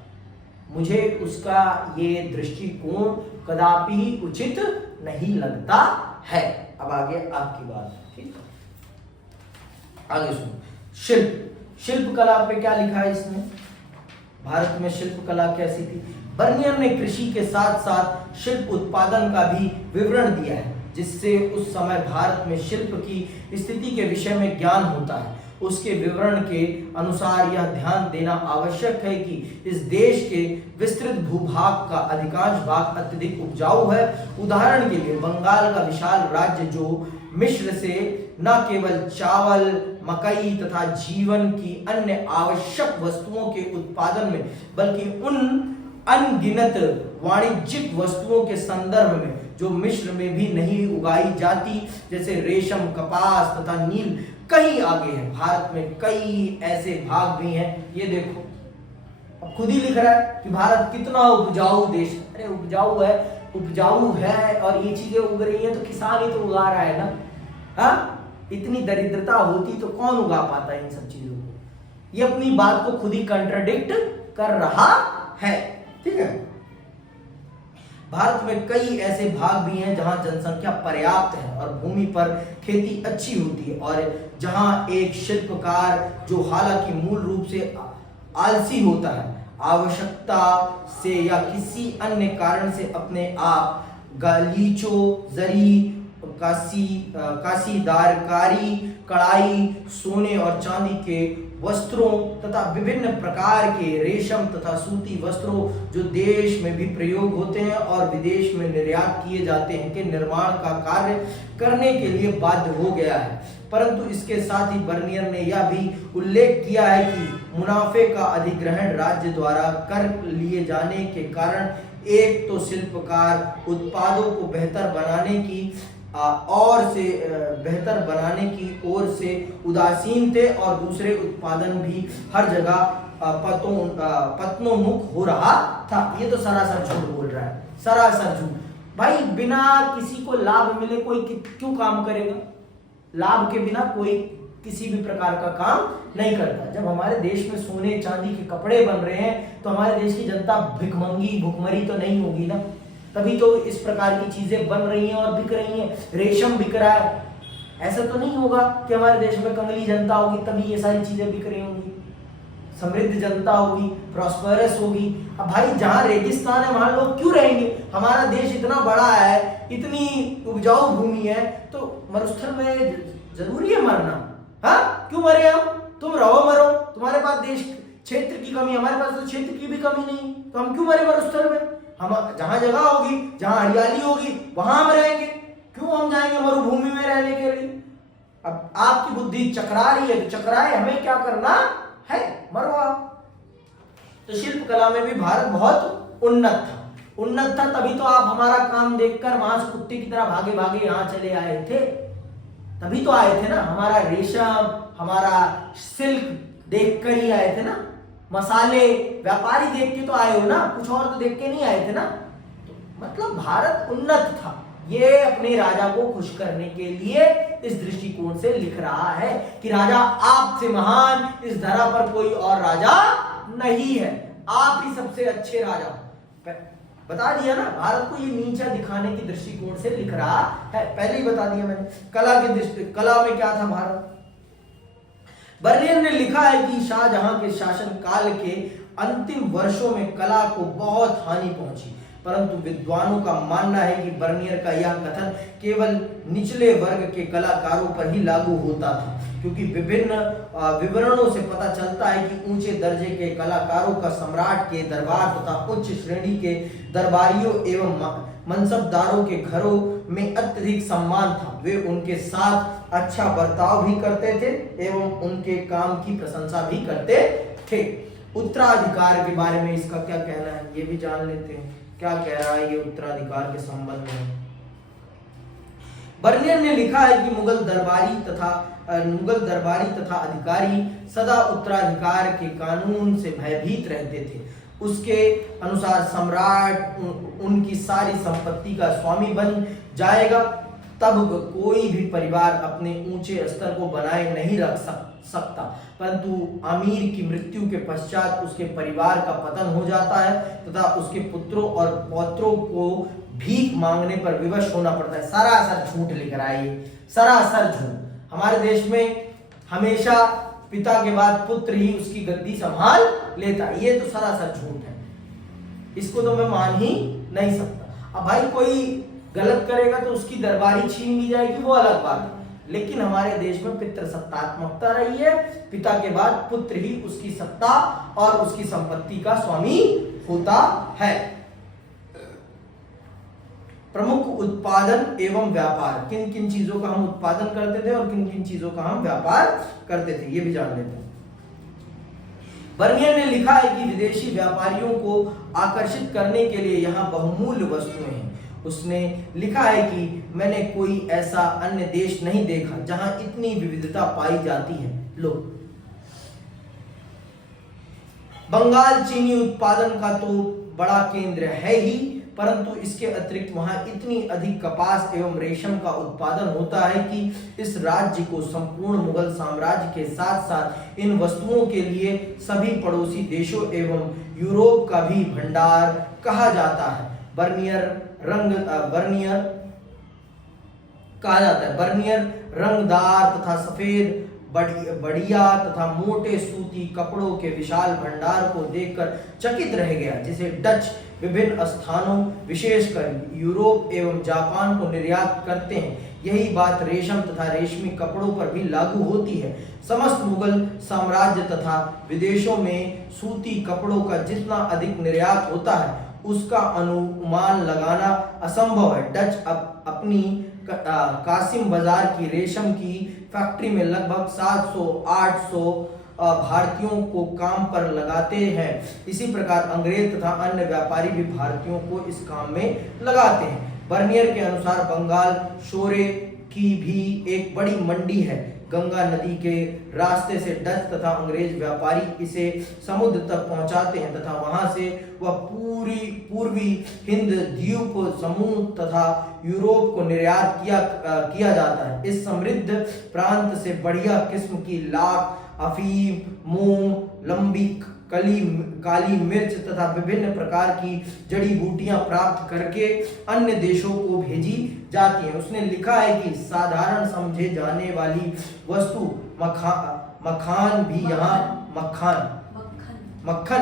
मुझे उसका ये दृष्टिकोण कदापि उचित नहीं लगता है। अब आगे आपकी बात, ठीक, आगे सुनो। शिल्प कला पे क्या लिखा है इसने? भारत में शिल्प कला कैसी थी? बर्नियर ने कृषि के साथ साथ शिल्प उत्पादन का भी विवरण दिया है, जिससे उस समय भारत में शिल्प की स्थिति के विषय में ज्ञान होता है। उसके विवरण के अनुसार यह ध्यान देना आवश्यक है कि इस देश के विस्तृत भूभाग का अधिकांश भाग अत्यधिक उपजाऊ है। उदाहरण के लिए बंगाल का विशाल राज्य जो मिस्र से न केवल चावल, मकई तथा जीवन की अन्य आवश्यक वस्तुओं के उत्पादन में, बल्कि उन अनगिनत वाणिज्यिक वस्तुओं के संदर्भ में जो मिस्र में भी नहीं उगाई जाती, जैसे रेशम, कपास तथा नील, कहीं आगे है। भारत में कई ऐसे भाग भी हैं, ये देखो, अब खुद ही लिख रहा है कि भारत कितना उपजाऊ देश है। अरे उपजाऊ है और ये चीजें उग रही हैं तो किसान ही तो उगा रहा है ना। हाँ, इतनी दरिद्रता होती तो कौन उगा पाता इन सब चीजों को? ये अपनी बात को खुद ही कंट्राडिक्ट कर रहा है, ठीक है। भारत में कई ऐसे भाग भी हैं जहां जनसंख्या पर्याप्त है और भूमि पर खेती अच्छी होती है, और जहां एक शिल्पकार, जो हालांकि मूल रूप से आलसी होता है, आवश्यकता से या किसी अन्य कारण से अपने आप गालीचो, जरी, कासीदारकारी, कढ़ाई, सोने और चांदी के वस्त्रों तथा विभिन्न प्रकार के रेशम तथा सूती वस्त्रों जो देश में भी प्रयोग होते हैं और विदेश में निर्यात किए जाते हैं के निर्माण का कार्य करने के लिए बाध्य हो गया है। परंतु इसके साथ ही बर्नियर ने यह भी उल्लेख किया है कि मुनाफे का अधिग्रहण राज्य द्वारा कर लिए जाने के कारण एक तो शिल्पकार उत्पादों को बेहतर बनाने की ओर से उदासीन थे, और दूसरे उत्पादन भी हर जगह पतनोन्मुख हो रहा था। ये तो सरासर झूठ बोल रहा है, सरासर झूठ। भाई बिना किसी को लाभ मिले कोई क्यों काम करेगा? लाभ के बिना कोई किसी भी प्रकार का काम नहीं करता। जब हमारे देश में सोने चांदी के कपड़े बन रहे हैं तो हमारे देश की जनता भिखमंगी भुखमरी तो नहीं होगी ना, तभी तो इस प्रकार की चीजें बन रही हैं और बिक रही हैं। रेशम बिक रहा है, ऐसा तो नहीं होगा कि हमारे देश में कंगली जनता होगी तभी ये सारी चीजें बिक रही होंगी। समृद्ध जनता होगी, प्रॉस्परस होगी। अब भाई जहां रेगिस्तान है वहां लोग क्यों रहेंगे? हमारा देश इतना बड़ा है, इतनी उपजाऊ भूमि है, तो मरुस्थल में जरूरी है मरना? हाँ, क्यों मरे हम? तुम रहो मरो, तुम्हारे पास देश क्षेत्र की कमी, हमारे पास तो क्षेत्र की भी कमी नहीं, तो हम क्यों मरे मरुस्थल में? हम जहां जगह होगी, जहां हरियाली होगी वहां हम रहेंगे, क्यों हम जाएंगे मरुभूमि में रहने के लिए? अब आपकी बुद्धि चकरा रही है तो चकराए, हमें क्या करना है? मरो आप। तो शिल्प कला में भी भारत बहुत उन्नत था, तभी तो आप हमारा काम देखकर वहां से कुत्ते की तरह भागे भागे यहां चले आए थे, तभी तो आए थे ना। हमारा रेशम, हमारा सिल्क देखकर ही आए थे ना, मसाले व्यापारी देख के तो आए हो ना, कुछ और तो देख के नहीं आए थे ना। तो मतलब भारत उन्नत था, ये अपने राजा को खुश करने के लिए इस दृष्टिकोण से लिख रहा है कि राजा आपसे महान इस धरा पर कोई और राजा नहीं है, आप ही सबसे अच्छे राजा। बता दिया ना, भारत को ये नीचा दिखाने की दृष्टिकोण से लिख रहा है, पहले ही बता दिया मैंने। कला में क्या था भारत? बर्नियर ने लिखा है कि शाहजहां के शासन काल के अंतिम वर्षों में कला को बहुत हानि पहुंची, परंतु विद्वानों का मानना है कि बर्नियर का यह कथन केवल निचले वर्ग के कलाकारों पर ही लागू होता था, क्योंकि विभिन्न विवरणों से पता चलता है कि ऊंचे दर्जे के कलाकारों का सम्राट के दरबार तथा उच्च श्रेणी के दरबारियों एवं मनसबदारों के घरों में अत्यधिक सम्मान था। वे उनके साथ अच्छा बर्ताव भी करते थे एवं उनके काम की प्रशंसा भी करते थे। उत्तराधिकार के बारे में इसका क्या कहना है, ये भी जान लेते हैं। क्या कह रहा है ये उत्तराधिकार के संबंध में? बर्नियर ने लिखा है कि मुगल दरबारी तथा अधिकारी सदा उत्तराधिकार के कानून से भयभीत रहते थे। उसके अनुसार सम्राट उनकी सारी संपत्ति का स्वामी बन जाएगा, तब कोई भी परिवार अपने ऊंचे स्तर को बनाए नहीं रख सकता, परंतु अमीर की मृत्यु के पश्चात उसके परिवार का पतन हो जाता है तथा उसके पुत्रों और पौत्रों को भीख मांगने पर विवश होना पड़ता है। सरासर झूठ लिख रहा है ये, सरासर झूठ। हमारे देश में हमेशा पिता के बाद पुत्र ही उसकी गद्दी संभाल लेता है, ये तो सरासर झूठ है, इसको तो मैं मान ही नहीं सकता। अब भाई कोई गलत करेगा तो उसकी दरबारी छीन ली जाएगी, वो अलग बात है, लेकिन हमारे देश में पितृसत्तात्मकता रही है, पिता के बाद पुत्र ही उसकी सत्ता और उसकी संपत्ति का स्वामी होता है। प्रमुख उत्पादन एवं व्यापार, किन किन चीजों का हम उत्पादन करते थे और किन किन चीजों का हम व्यापार करते थे, ये भी जान लेते हैं। बर्नियर ने लिखा है कि विदेशी व्यापारियों को आकर्षित करने के लिए यहाँ बहुमूल्य वस्तुएं हैं। उसने लिखा है कि मैंने कोई ऐसा अन्य देश नहीं देखा जहां इतनी विविधता पाई जाती है। लो, बंगाल चीनी उत्पादन का तो बड़ा केंद्र है ही, परंतु इसके अतिरिक्त वहां इतनी अधिक कपास एवं रेशम का उत्पादन होता है कि इस राज्य को संपूर्ण मुगल साम्राज्य के साथ साथ इन वस्तुओं के लिए सभी पड़ोसी देशों एवं यूरोप का भी भंडार कहा जाता है। बर्नियर कहा जाता है। बर्नियर रंगदार तथा सफेद बढ़िया तथा मोटे सूती कपड़ों के विशाल भंडार को देखकर चकित रह गया, जिसे डच विभिन्न स्थानों विशेषकर यूरोप एवं जापान को निर्यात करते हैं। यही बात रेशम तथा रेशमी कपड़ों पर भी लागू होती है। समस्त मुगल साम्राज्य तथा विदेशों में सूती कपड़ों का जितना अधिक निर्यात होता है उसका अनुमान लगाना असंभव है। डच अपनी कासिम बाजार की रेशम की फैक्ट्री में लगभग 700-800 भारतीयों को काम पर लगाते हैं। इसी प्रकार अंग्रेज तथा अन्य व्यापारी भी भारतीयों को इस काम में लगाते हैं। बर्नियर के अनुसार बंगाल शोरे की भी एक बड़ी मंडी है। गंगा नदी के रास्ते से डच तथा अंग्रेज व्यापारी इसे समुद्र तक पहुंचाते हैं तथा वहां से वह पूर्वी हिंद द्वीप समूह तथा यूरोप को निर्यात किया जाता है। इस समृद्ध प्रांत से बढ़िया किस्म की लाख, अफीम, मूंग, लंबी काली मिर्च तथा विभिन्न प्रकार की जड़ी बूटियां प्राप्त करके अन्य देशों को भेजी जाती हैं। उसने लिखा है कि साधारण समझे जाने वाली वस्तु मक्खन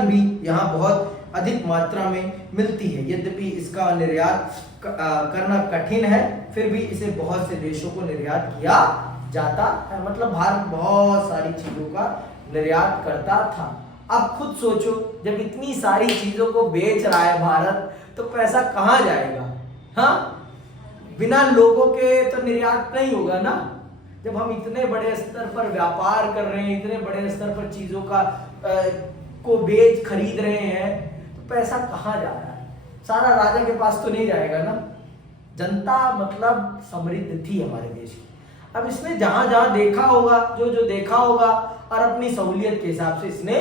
भी यहाँ बहुत अधिक मात्रा में मिलती है। यद्यपि इसका निर्यात करना कठिन है, फिर भी इसे बहुत से देशों को निर्यात किया जाता है। मतलब भारत बहुत सारी चीजों का निर्यात करता था। अब खुद सोचो, जब इतनी सारी चीजों को बेच रहा है भारत, तो पैसा कहाँ जाएगा? हाँ, बिना लोगों के तो निर्यात नहीं होगा ना। जब हम इतने बड़े स्तर पर व्यापार कर रहे हैं, इतने बड़े स्तर पर चीजों का को बेच खरीद रहे हैं, तो पैसा कहाँ जा रहा है? सारा राजा के पास तो नहीं जाएगा ना। जनता मतलब समृद्ध थी हमारे देश की। अब इसने जहां जहां देखा होगा, जो देखा होगा, और अपनी सहूलियत के हिसाब से इसने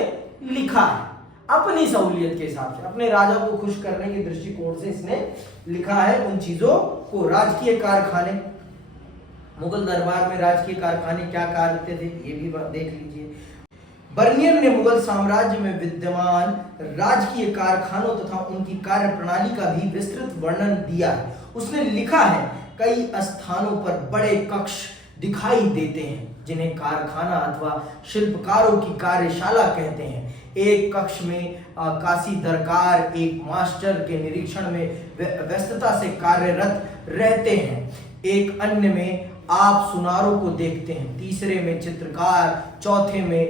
लिखा है। अपनी सहूलियत के हिसाब से, अपने राजा को खुश करने के दृष्टिकोण से इसने लिखा है उन चीजों को। राजकीय कारखाने, मुगल दरबार में राजकीय कारखाने क्या करते थे ये भी देख लीजिए। बर्नियर ने मुगल साम्राज्य में विद्यमान राजकीय कारखानों तथा उनकी कार्य प्रणाली का भी विस्तृत वर्णन दिया है। उसने लिखा है, कई स्थानों पर बड़े कक्ष दिखाई देते हैं जिन्हें कारखाना अथवा शिल्पकारों की कार्यशाला कहते हैं। एक कक्ष में काशी दरकार एक मास्टर के निरीक्षण में व्यस्तता से कार्यरत रहते हैं। एक अन्य में आप सुनारों को देखते हैं, तीसरे में चित्रकार, चौथे में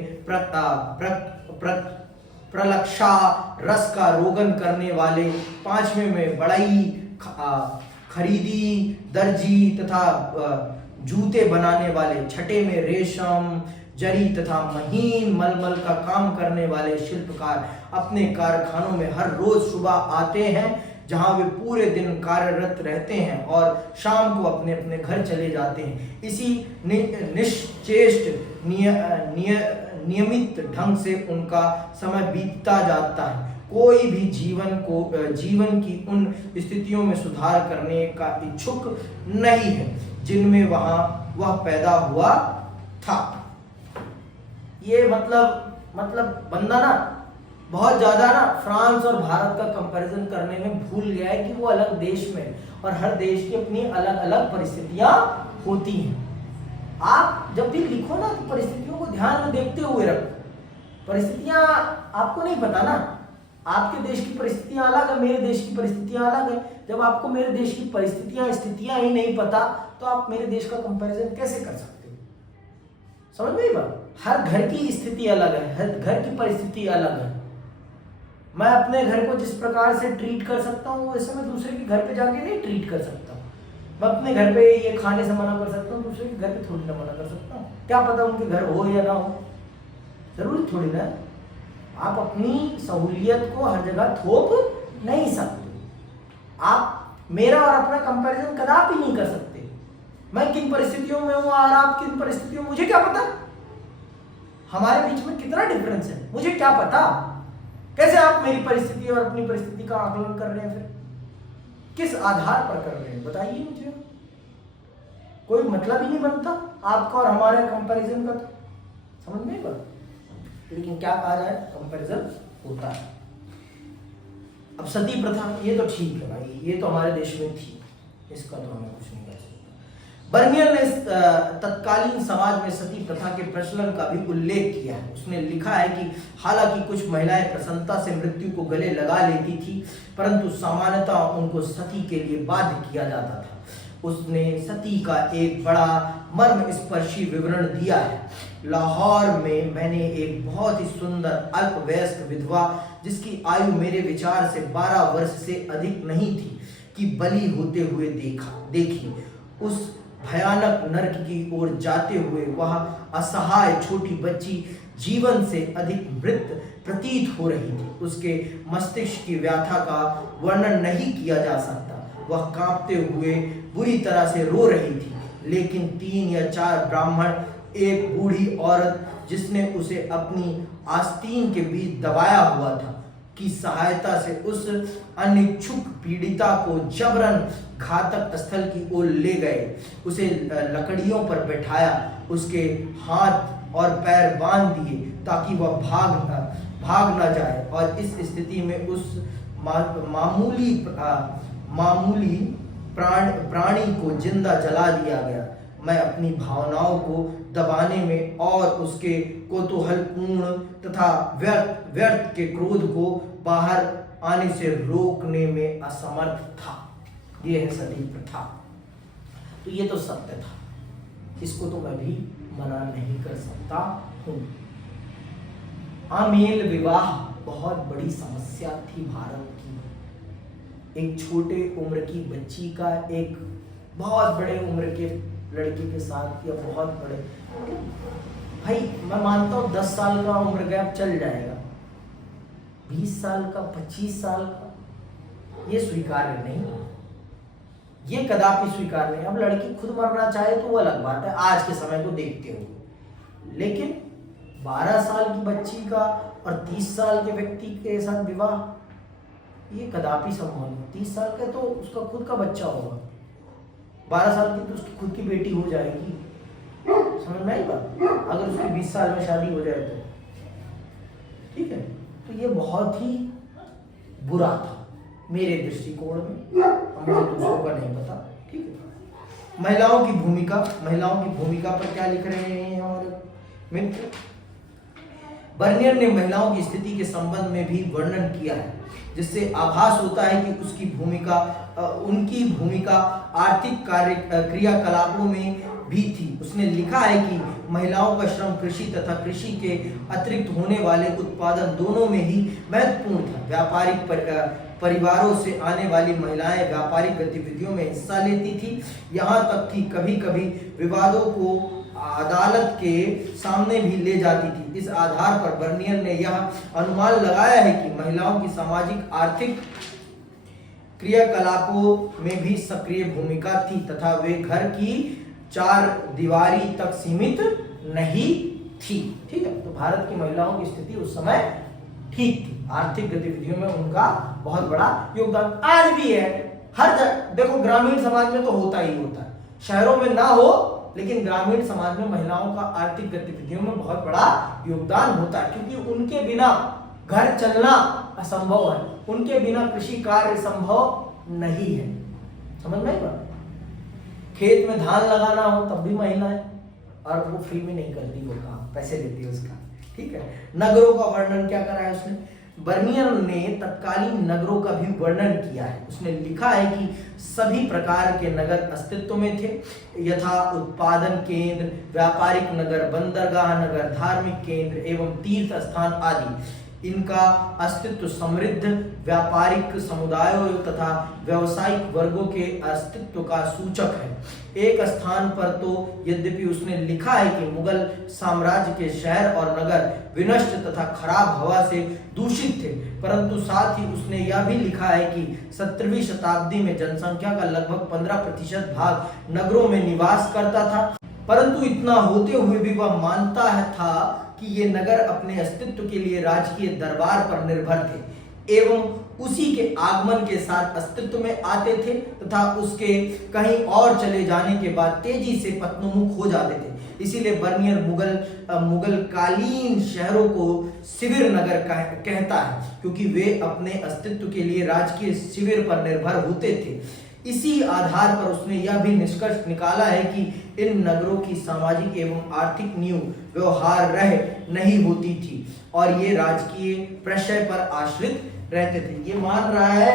प्रलक्षा रस का रोगन करने वाले, पांचवें में बड़ाई, खरीदी, दर्जी तथा जूते बनाने वाले, छठे में रेशम, जरी तथा महीन मलमल का काम करने वाले शिल्पकार अपने कारखानों में हर रोज सुबह आते हैं, जहां वे पूरे दिन कार्यरत रहते हैं और शाम को अपने अपने घर चले जाते हैं। इसी निश्चेष्ट नियमित ढंग से उनका समय बीतता जाता है। कोई भी जीवन की उन स्थितियों में सुधार करने का इच्छुक नहीं है जिनमें वह पैदा हुआ था। ये मतलब बंदा ना बहुत ज्यादा ना फ्रांस और भारत का कंपैरिजन करने में भूल गया है कि वो अलग देश में, और हर देश की अपनी अलग अलग परिस्थितियां होती हैं। आप जब भी लिखो ना तो परिस्थितियों को ध्यान में देखते हुए रखो। परिस्थितियां आपको नहीं पता ना, आपके देश की परिस्थितियां अलग है, मेरे देश की परिस्थितियां अलग है। जब आपको मेरे देश की परिस्थितियां स्थितियां ही नहीं पता, तो आप मेरे देश का कंपैरिजन कैसे कर सकते हो? समझ में बात? हर घर की स्थिति अलग है, हर घर की परिस्थिति अलग है। मैं अपने घर को जिस प्रकार से ट्रीट कर सकता हूँ, वैसे मैं दूसरे के घर पे जाके नहीं ट्रीट कर सकता हूँ। मैं अपने घर पे ये खाने से मना कर सकता हूँ, दूसरे के घर पे थोड़ी ना मना कर सकता हूँ। क्या पता उनके घर हो या ना हो, जरूरी थोड़ी ना। आप अपनी सहूलियत को हर जगह थोप नहीं सकते। आप मेरा और अपना कंपैरिजन कदापि नहीं कर सकते। मैं किन परिस्थितियों में हूँ और आप किन परिस्थितियों में, मुझे क्या पता? हमारे बीच में कितना डिफरेंस है, मुझे क्या पता? कैसे आप मेरी परिस्थिति और अपनी परिस्थिति का आकलन कर रहे हैं? फिर किस आधार पर कर रहे हैं बताइए मुझे। कोई मतलब ही नहीं बनता आपका और हमारे कंपैरिजन का, तो समझ में बात। लेकिन क्या कहा जाए, कंपैरिजन होता है। अब सती प्रथा, ये तो ठीक है भाई, ये तो हमारे देश में थी, इसका तो हमें कुछ नहीं कर सकते। बर्नियर ने तत्कालीन समाज में सती प्रथा के प्रचलन का भी उल्लेख किया है। उसने लिखा है कि हालांकि कुछ महिलाएं प्रसन्नता से मृत्यु को गले लगा लेती थी, परंतु सामान्यतः उनको सती के लिए बाध्य किया जाता था। उसने सती का एक बड़ा मर्मस्पर्शी विवरण दिया है। लाहौर में मैंने एक बहुत ही सुंदर अल्पवयस्क विधवा, जिसकी आयु मेरे विचार से 12 वर्ष से अधिक नहीं थी, कि बलि होते हुए देखी। उस भयानक नरक की ओर जाते हुए वह असहाय छोटी बच्ची जीवन से अधिक मृत प्रतीत हो रही थी। उसके मस्तिष्क की व्यथा का वर्णन नहीं किया जा सकता। वह कांपते हुए बुरी तरह से रो रही थी, लेकिन 3 या 4 ब्राह्मण एक बूढ़ी औरत जिसने उसे अपनी आस्तीन के बीच दबाया हुआ था की सहायता से उस अनिच्छुक पीड़िता को जबरन घातक स्थल की ओर ले गए। उसे लकड़ियों पर बैठाया, उसके हाथ और पैर बांध दिए ताकि वह भाग न जाए, और इस स्थिति में उस मामूली प्राणी को जिंदा जला दिया गया। मैं अपनी भावनाओं को दबाने में और उसके कौतूहलपूर्ण तथा व्यर्थ के क्रोध को बाहर आने से रोकने में असमर्थ था। ये है सती प्रथा। तो ये तो सत्य था, इसको तो मैं भी मना नहीं कर सकता हूँ। अमेल विवाह बहुत बड़ी समस्या थी भारत की। एक छोटे उम्र की बच्ची का एक बहुत बड़े उम्र के लड़के के साथ, या बहुत बड़े, भाई मैं मानता हूँ 10 साल का उम्र गैप चल जाएगा, 20 साल का, 25 साल का, ये स्वीकार्य नहीं, ये कदापि स्वीकार्य नहीं। अब लड़की खुद मरना चाहे तो वो अलग बात है, आज के समय को देखते हुए, लेकिन 12 साल की बच्ची का और 30 साल के व्यक्ति के साथ विवाह, ये कदापि संभव नहीं। 30 साल का तो उसका खुद का बच्चा होगा, 12 साल की तो उसकी खुद की बेटी हो जाएगी, समझ में आई बात? अगर उसकी 20 साल में शादी हो जाए तो ठीक है। तो ये बहुत ही बुरा था मेरे दृष्टिकोण में, मुझे दूसरों का नहीं पता, ठीक है। महिलाओं की भूमिका पर क्या लिख रहे हैं हमारे मित्र? बर्नियर ने महिलाओं की स्थिति के संबंध में भी वर्णन किया है, जिससे आभास होता है कि उनकी भूमिका आर्थिक क्रियाकलापों में भी थी। उसने लिखा है कि महिलाओं का श्रम कृषि तथा कृषि के अतिरिक्त होने वाले उत्पादन दोनों में ही महत्वपूर्ण था। व्यापारिक परिवारों से आने वाली महिलाएं व्यापारिक गतिविधियों में हिस्सा लेती थी, यहाँ तक कि कभी-कभी विवादों को अदालत के सामने भी ले जाती थी। इस आधार पर बर्नियर ने यह अनुमान लगाया है कि महिलाओं की सामाजिक आर्थिक क्रियाकलापों में भी सक्रिय भूमिका थी तथा वे घर की 4 दीवारी तक सीमित नहीं थी, ठीक है। तो भारत की महिलाओं की स्थिति उस समय ठीक थी, आर्थिक गतिविधियों में उनका बहुत बड़ा योगदान आज भी है। हर देखो, ग्रामीण समाज में तो होता ही होता है, शहरों में ना हो, लेकिन ग्रामीण समाज में महिलाओं का आर्थिक गतिविधियों में बहुत बड़ा योगदान होता है, क्योंकि उनके बिना घर चलना असंभव है, उनके बिना कृषि कार्य संभव नहीं है, समझ में आई बात? खेत में धान लगाना हो तब भी महिला है, और वो फ्री में नहीं करती, वो काम पैसे देती है उसका, ठीक है। नगरों का वर्णन क्या करा है उसने? बर्नियर ने तत्कालीन नगरों का भी वर्णन किया है। उसने लिखा है कि सभी प्रकार के नगर अस्तित्व में थे, यथा उत्पादन केंद्र, व्यापारिक नगर, बंदरगाह नगर, धार्मिक केंद्र एवं तीर्थ स्थान आदि। इनका अस्तित्व समृद्ध व्यापारिक समुदायों तथा व्यावसायिक वर्गों के अस्तित्व का सूचक है। एक स्थान पर तो यद्यपि उसने लिखा है कि मुगल साम्राज्य के शहर और नगर विनष्ट तथा खराब हवा से दूषित थे, परंतु साथ ही उसने यह भी लिखा है कि 17वीं शताब्दी में जनसंख्या का लगभग 15% भाग नगरों में निवास करता था, परंतु इतना होते हुए भी वह मानता था कि ये नगर अपने अस्तित्व के लिए राजकीय दरबार पर निर्भर थे एवं उसी के आगमन के साथ अस्तित्व में आते थे तथा उसके कहीं और चले जाने के बाद तेजी से पतनोन्मुख हो जाते थे। इसीलिए बर्नियर मुगल कालीन शहरों को शिविर नगर कहता है, क्योंकि वे अपने अस्तित्व के लिए राजकीय शिविर पर निर्भर होते थे। इसी आधार पर उसने यह भी निष्कर्ष निकाला है कि इन नगरों की सामाजिक एवं आर्थिक नींव व्यवहार रह नहीं होती थी और ये राजकीय प्रशय पर आश्रित रहते थे। ये मान रहा है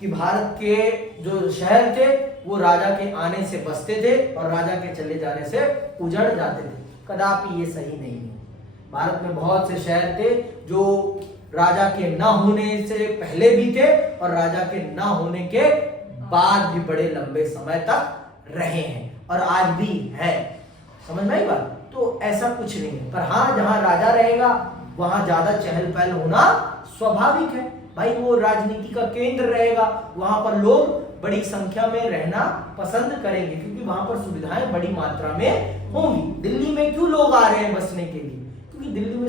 कि भारत के जो शहर थे वो राजा के आने से बसते थे और राजा के चले जाने से उजड़ जाते थे। कदापि ये सही नहीं है। भारत में बहुत से शहर थे जो राजा के न होने से पहले भी थे और राजा के न होने के बाद भी बड़े लंबे समय तक रहे हैं और आज भी है। समझ में आई बात? तो ऐसा कुछ नहीं है, पर हाँ जहां राजा रहेगा वहां ज्यादा चहल पहल होना स्वाभाविक है। भाई वो राजनीति का केंद्र रहेगा, वहां पर लोग बड़ी संख्या में रहना पसंद करेंगे क्योंकि वहां पर सुविधाएं बड़ी मात्रा में होंगी। दिल्ली में क्यों लोग आ रहे हैं बसने के लिए, क्योंकि दिल्ली में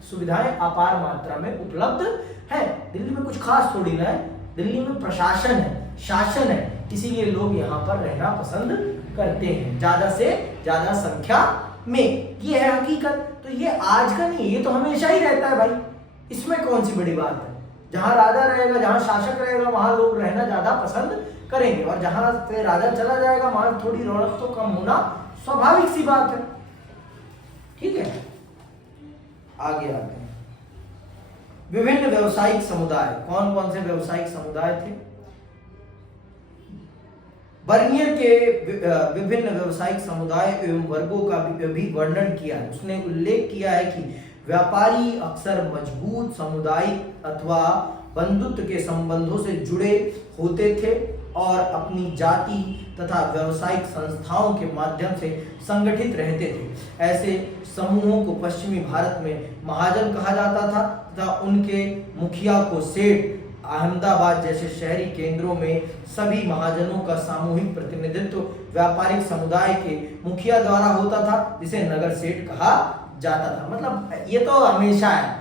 सुविधाएं अपार मात्रा में उपलब्ध है। दिल्ली में कुछ खास थोड़ी ना है, दिल्ली में प्रशासन है, शासन है, इसीलिए लोग यहाँ पर रहना पसंद करते हैं ज्यादा से ज्यादा संख्या में। ये है हकीकत। तो ये आज का नहीं, ये तो हमेशा ही रहता है भाई, इसमें कौन सी बड़ी बात है। जहां राजा रहेगा, जहां शासक रहेगा, वहां लोग रहना ज्यादा पसंद करेंगे, और जहां से राजा चला जाएगा वहां थोड़ी रौनक तो कम होना स्वाभाविक सी बात है। ठीक है, आगे आते हैं। विभिन्न व्यवसायिक समुदाय, कौन कौन से व्यवसायिक समुदाय थे? बर्नियर के विभिन्न व्यवसायिक समुदाय एवं वर्गों का भी वर्णन किया है। उसने उल्लेख किया है कि व्यापारी अक्सर मजबूत सामुदायिक अथवा बंधुत्व के संबंधों से जुड़े होते थे और अपनी जाति तथा व्यावसायिक संस्थाओं के माध्यम से संगठित रहते थे। ऐसे समूहों को पश्चिमी भारत में महाजन कहा जाता था तथा उनके मुखिया को सेठ। अहमदाबाद जैसे शहरी केंद्रों में सभी महाजनों का सामूहिक प्रतिनिधित्व व्यापारिक समुदाय के मुखिया द्वारा होता था, जिसे नगर सेठ कहा जाता था। मतलब ये तो हमेशा है,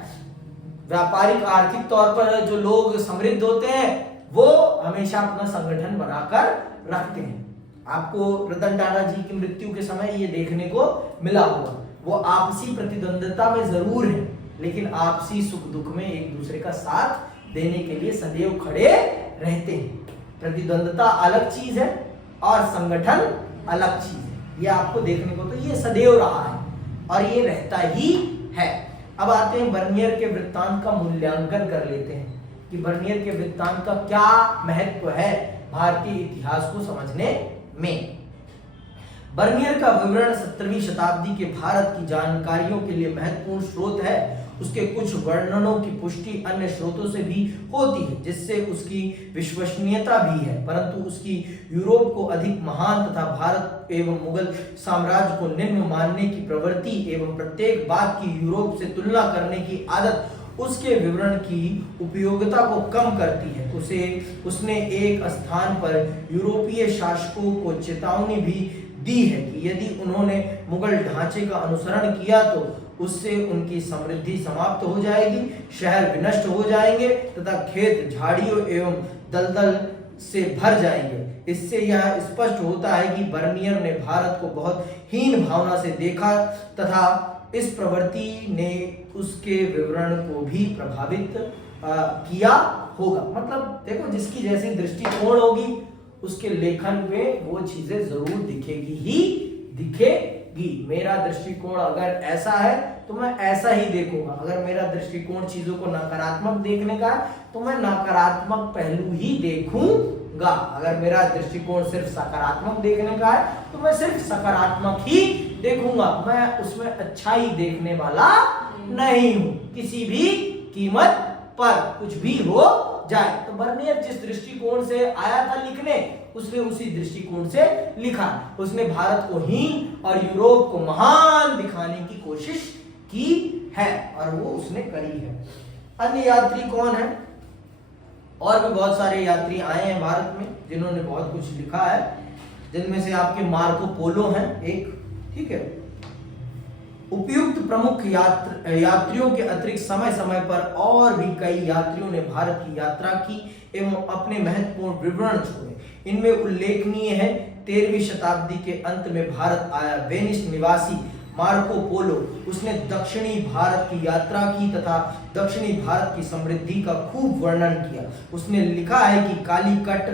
व्यापारिक आर्थिक तौर पर जो लोग समृद्ध होते हैं वो हमेशा अपना संगठन बनाकर रखते हैं। आपको रतन टाटा जी की मृत्यु के समय ये देखने को मिला होगा। वो आपसी प्रतिद्वंद्विता में जरूर है, लेकिन आपसी सुख दुख में एक दूसरे का साथ देने के लिए सदैव खड़े रहते हैं। प्रतिद्वंद्विता अलग चीज है और संगठन अलग चीज है। ये आपको देखने को तो ये सदैव रहा है और ये रहता ही है। अब आते हैं बर्नियर के वृत्तांत का मूल्यांकन कर लेते हैं कि बर्नियर के वृत्तांत का क्या महत्व है भारतीय इतिहास को समझने में। बर्नियर का विवरण 17वीं शताब्दी के भारत की जानकारियों के लिए महत्वपूर्ण स्रोत है। उसके कुछ वर्णनों की पुष्टि अन्य स्रोतों से भी होती है, जिससे उसकी विश्वसनीयता भी है, परंतु उसकी यूरोप को अधिक महान तथा भारत एवं मुगल साम्राज्य को निम्न मानने की प्रवृत्ति एवं प्रत्येक बात की यूरोप से तुलना करने की आदत उसके विवरण की उपयोगिता को कम करती है। उसने एक स्थान पर यूरोपीय शासकों को चेतावनी भी दी है कि यदि उन्होंने मुगल ढांचे का अनुसरण किया तो उससे उनकी समृद्धि समाप्त हो जाएगी, शहर विनष्ट हो जाएंगे तथा खेत झाड़ियों एवं दलदल से भर जाएंगे। इससे यह स्पष्ट होता है कि बर्नियर ने भारत को बहुत हीन भावना से देखा तथा इस प्रवृत्ति ने उसके विवरण को भी प्रभावित किया होगा। मतलब देखो, जिसकी जैसी दृष्टिकोण होगी उसके लेखन में वो चीजें जरूर दिखेगी ही दिखेगी। मेरा दृष्टिकोण अगर ऐसा है तो मैं ऐसा ही देखूंगा। अगर मेरा दृष्टिकोण चीजों को नकारात्मक देखने का है तो मैं नकारात्मक पहलू ही देखूंगा। अगर मेरा दृष्टिकोण सिर्फ सकारात्मक देखने का है तो मैं सिर्फ सकारात्मक ही देखूंगा। मैं उसमें अच्छाई देखने वाला नहीं हूं, किसी भी कीमत पर कुछ भी हो जाए। तो बर्नियर जिस दृष्टिकोण से आया था लिखने, उसने उसी दृष्टिकोण से लिखा। उसने भारत को हीन और यूरोप को महान दिखाने की कोशिश की है और वो उसने करी है। अन्य यात्री कौन है? और भी बहुत सारे यात्री आए हैं भारत में जिन्होंने बहुत कुछ लिखा है, जिनमें से आपके मार्को पोलो हैं एक, ठीक है। उपयुक्त प्रमुख यात्रियों के अतिरिक्त समय समय पर और भी कई यात्रियों ने भारत की यात्रा की एवं अपने महत्वपूर्ण विवरण छोड़े। इनमें उल्लेखनीय है 13वीं शताब्दी के अंत में भारत आया वेनिस निवासी मार्को पोलो। उसने दक्षिणी भारत की यात्रा की तथा दक्षिणी भारत की समृद्धि का खूब वर्णन किया। उसने लिखा है कि कालीकट,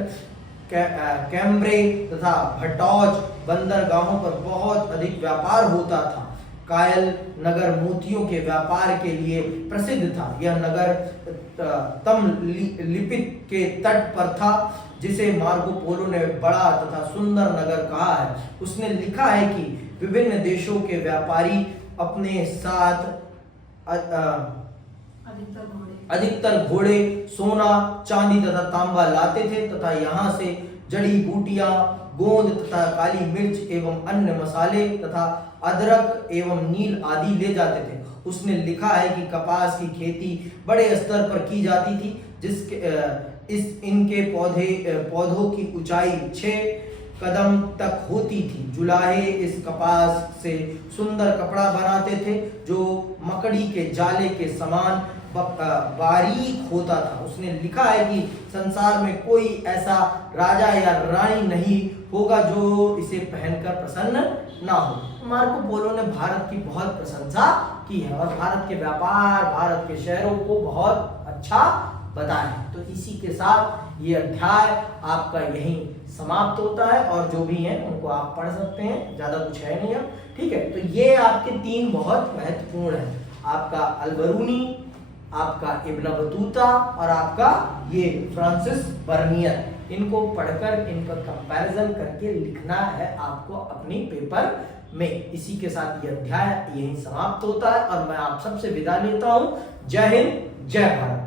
कैम्ब्रे तथा भटौज बंदरगाहों पर बहुत अधिक व्यापार होता था। कायल नगर मोतियों के व्यापार के लिए प्रसिद्ध था। यह नगर तमलिपित के तट पर था, जिसे मार्को पोलो ने बड़ा तथा सुंदर नगर कहा है। उसने लिखा है कि विभिन्न देशों के व्यापारी अपने साथ अधिकतर घोड़े, सोना, चांदी तथा तांबा लाते थे तथा यहाँ से जड़ी बूटियां, गोंद तथा काली मिर्च एवं अन्य मसाले तथा अदरक एवं नील आदि ले जाते थे। उसने लिखा है कि कपास की खेती बड़े स्तर पर की जाती थी, इनके पौधों की ऊंचाई 6 कदम तक होती थी। जुलाहे इस कपास से सुंदर कपड़ा बनाते थे जो मकड़ी के जाले के समान बारीक होता था। उसने लिखा है कि संसार में कोई ऐसा राजा या रानी नहीं होगा जो इसे पहनकर प्रसन्न ना हो। मार्को पोलो ने भारत की बहुत प्रशंसा की है और भारत के व्यापार, भारत के शहरों को बहुत अच्छा बताया है। तो इसी के साथ ये अध्याय आपका यहीं समाप्त होता है और जो भी है उनको आप पढ़ सकते हैं, ज्यादा कुछ है नहीं अब, ठीक है। तो ये आपके 3 बहुत महत्वपूर्ण है, आपका अल-बरूनी, आपका इब्न बतूता और आपका ये फ्रांसिस बर्नियर। इनको पढ़कर इनका कंपैरिजन करके लिखना है आपको अपनी पेपर में। इसी के साथ ये अध्याय यहीं समाप्त होता है और मैं आप सबसे विदा लेता हूं। जय हिंद, जय भारत।